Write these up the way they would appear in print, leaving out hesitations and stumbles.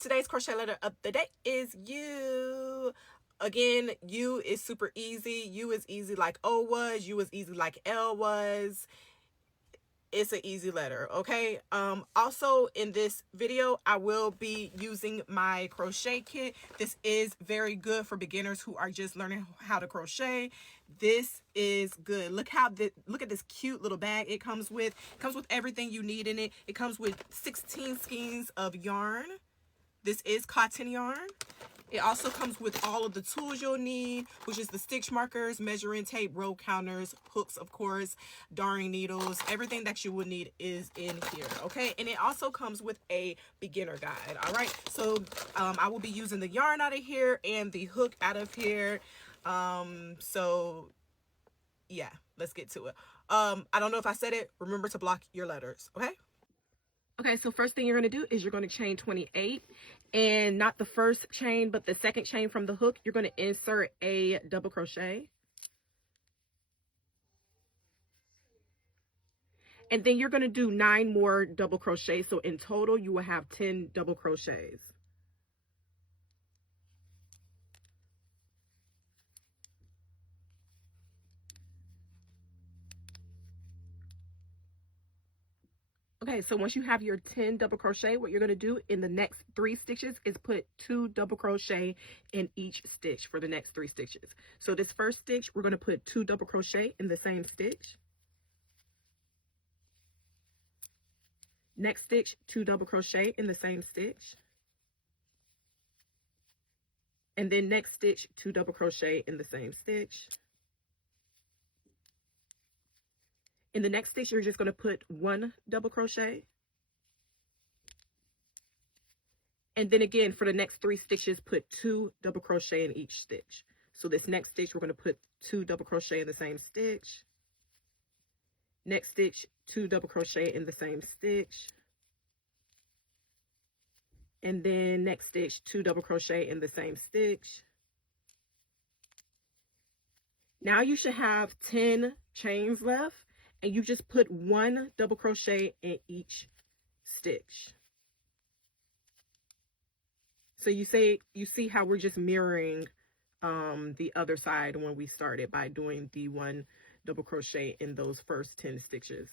Today's crochet letter of the day is U. Again, U is super easy. U is easy like O was. U is easy like L was. It's an easy letter, okay? Also in this video, I will be using my crochet kit. This is very good for beginners who are just learning how to crochet. This is good. Look at this cute little bag it comes with. It comes with everything you need in it. It comes with 16 skeins of yarn. This is cotton yarn. It also comes with all of the tools you'll need, which is the stitch markers, measuring tape, row counters, hooks, of course, darning needles. Everything that you would need is in here, okay? And it also comes with a beginner guide, all right? So I will be using the yarn out of here and the hook out of here. So yeah, let's get to it. I don't know if I said it. Remember to block your letters, okay? Okay, so first thing you're going to do is you're going to chain 28, and not the first chain, but the second chain from the hook, you're going to insert a double crochet. And then you're going to do 9 more double crochets. So in total, you will have 10 double crochets. Okay, so once you have your 10 double crochet, what you're going to do in the next 3 stitches is put 2 double crochet in each stitch for the next 3 stitches. So this first stitch, we're going to put 2 double crochet in the same stitch. Next stitch, 2 double crochet in the same stitch. And then next stitch, 2 double crochet in the same stitch. In the next stitch, you're just going to put 1 double crochet. And then again, for the next 3 stitches, put 2 double crochet in each stitch. So this next stitch, we're going to put 2 double crochet in the same stitch. Next stitch, 2 double crochet in the same stitch. And then next stitch, 2 double crochet in the same stitch. Now you should have 10 chains left, and you just put 1 double crochet in each stitch. So you see how we're just mirroring the other side when we started by doing the 1 double crochet in those first 10 stitches.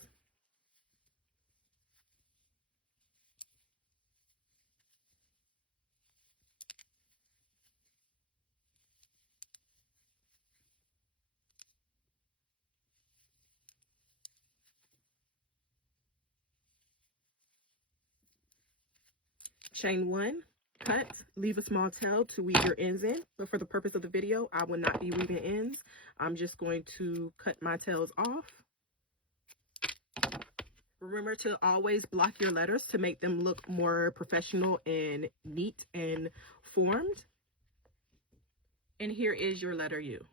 Chain 1, cut, leave a small tail to weave your ends in, but for the purpose of the video, I will not be weaving ends. I'm just going to cut my tails off. Remember to always block your letters to make them look more professional and neat and formed. And here is your letter U.